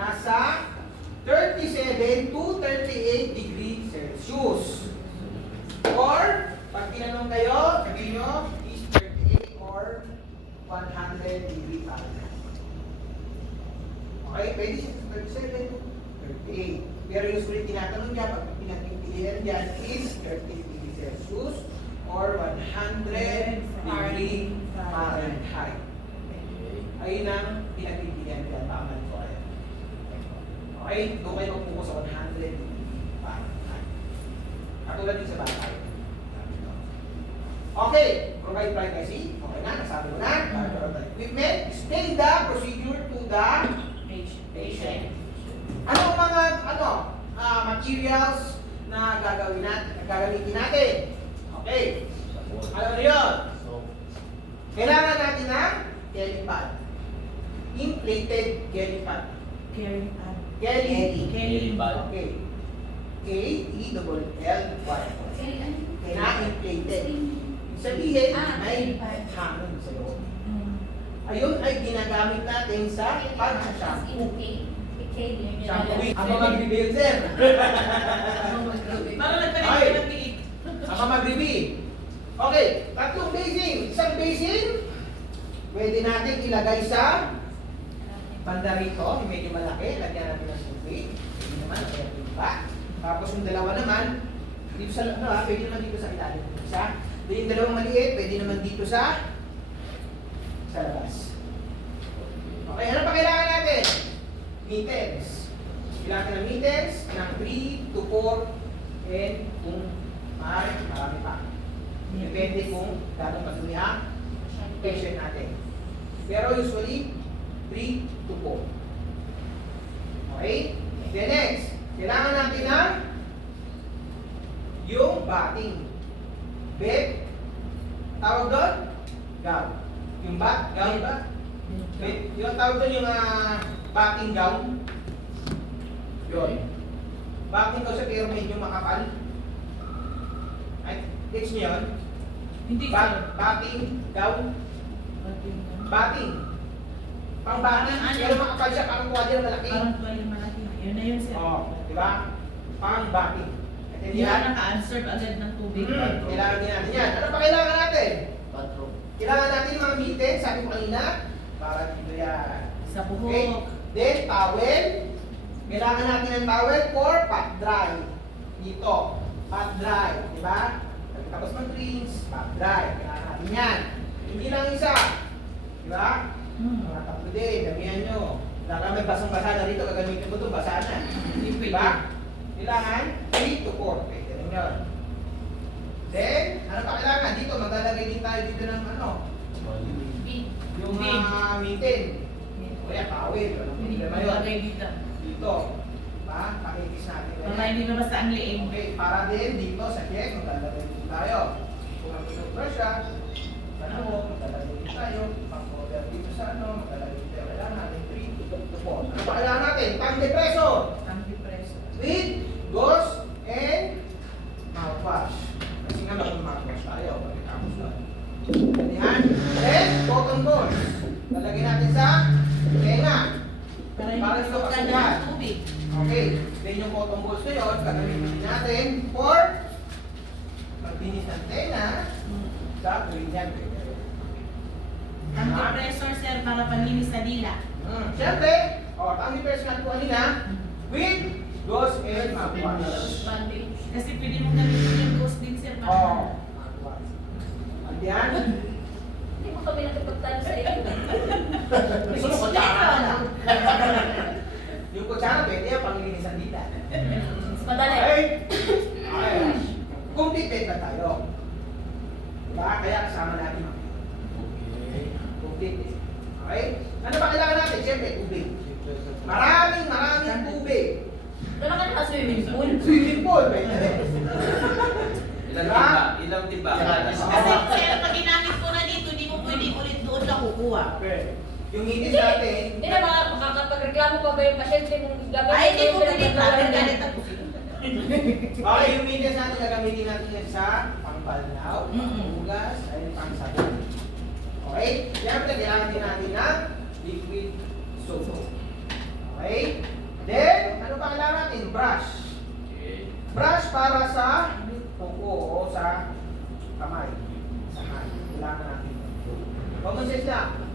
nasa 37 to 38 degrees Celsius. Or, pag tinanong kayo, sabihin nyo, is 38 or 100 degree Fahrenheit. Okay, pwede siya sa 37 to 38. Pero usually tinatanong niya, pag pinagpipilihan dyan, is 38 degrees Celsius or 100 degree Fahrenheit. Ayun ang pinagpipilihan dyan. Tama nito kayo. Okay, doon kayo magpuko sa 100 degree Fahrenheit. Katulad din sa batay. Okay, provide privacy. Okay na, nasabi mo na. Equipment, explain the procedure to the patient. Ano ang mga materials na gagamitin natin? Okay. Alam niyo yun? Kailangan natin ng jelly pad. Inflated jelly pad. Jelly pad. Okay. K-E-L-L-Y. Kailangan inflated. Sabihin, may hangin sa loob. Ayun ay ginagamit natin sa pag-shampoo. Shampoo. Ama mag-reveal, sir. Para nagtanig ka ng tiik. Ama mag-reveal. Okay, tatlong basin. Isang basin, pwede natin ilagay sa banda rito, yung medyo malaki, lagyan natin ng tubig. Hindi naman, lagyan natin pa. Tapos yung dalawa naman, dito sa, pwede naman dito sa ilalim. Isa. Yung dalawang maliit, pwede naman dito sa labas. Okay, ano pa kailangan natin? Mittens. Kailangan ng mittens ng 3 to 4 and kung marami pa. Depende kung gano'ng madumi ang patient natin. Pero usually, 3 to 4. Okay? Then next, kailangan natin ng yung batting. Bed, tawag doon? Gown. Yung gown ba? Bed, yung tawag doon yung batting gown. Yun. Batting gown sa pero medyo makapal. Ay, next nyo yun? Hindi. Batting gown. Batting. Pang batting, pero makapal siya, parang tuwalya na malaki. Parang tuwalya malaki. Yun na yun, sir. Oo, di ba? Pang batting. Hindi na naka-absorb agad ng tubig. Kailangan din natin yan. Ano pa kailangan natin? Kailangan natin yung mga mittens, sabi ko kanina, para dito yan. Sa buhok. Okay? Then, towel. Kailangan natin ng towel for pat dry. Dito, pat dry. Di ba? Tapos mag-rinse, pat dry. Kailangan natin yan. Hindi lang isa. Di ba? Mga tatlo din, damihan nyo. Kailangan may basang-basa na rito, gagamitin mo ito, basa na. Di ba? Kailangan 3 to 4. Okay, ganun yun. Then, ano pa kailangan? Dito, maglalagay din tayo dito ng yung mitten. O yan, towel. Anong problema yun? Dito. Pa, pakikis natin. Para hindi na basta ang liig. Okay, para din dito sa chest, maglalagay din tayo. Kung ang pinag-brush siya, maglalagay din tayo. Pang-order dito sa maglalagay din tayo. Kailangan natin 3 to 4. Ano pa kailangan natin? Pang-depresso. With gauze and mouthwash. Kasi nga mag-mouthwash tayo. Pagkatapos lang. Yan. Then, cotton balls. Lalagyan natin sa tenga. Para dito kasugat. Okay. Then yung cotton balls na yun, gagamitin natin for maglinis ng tenga sa tuwing yan. Ang compressor, sir, para panlinis sa dila. Siyempre, ang depress nga po kanina, with gauze and mouthwash. Kasi pwede mong gamitin yung ghost din, sir. Oo. Andiyan? Hindi mo kami nakipagtalo sa iyo. Gusto mo kutsara? Yung kutsara, pwede yan, panglinisan dita. Madali. Okay? Okay. Complete na tayo. Diba? Kaya kasama natin. Complete. Okay? Ano ba kailangan natin? Siyempre, tubig. Maraming tubig. Dala ka na swimming pool. Swimming pool, pwede rin. Ilang timba? Kasi, sir, pag ginamit ko na dito, di mo pwede ulit doon na kukuha. Okay. Yung inis natin, Hindi na makakapagreklamo pa ba yung pasyente kung gagawin? Ay, hindi ko pwede galit ako. okay, yung inis natin, gagamitin natin yan sa pangbalnaw, panghugas, ay pang-sabon. Okay? Siyempre, kailangan din natin ng liquid soap. Okay? pa kailangan natin? Brush. Okay. Brush para sa kuko o sa kamay. Sa hand. Kailangan natin. Common sense lang.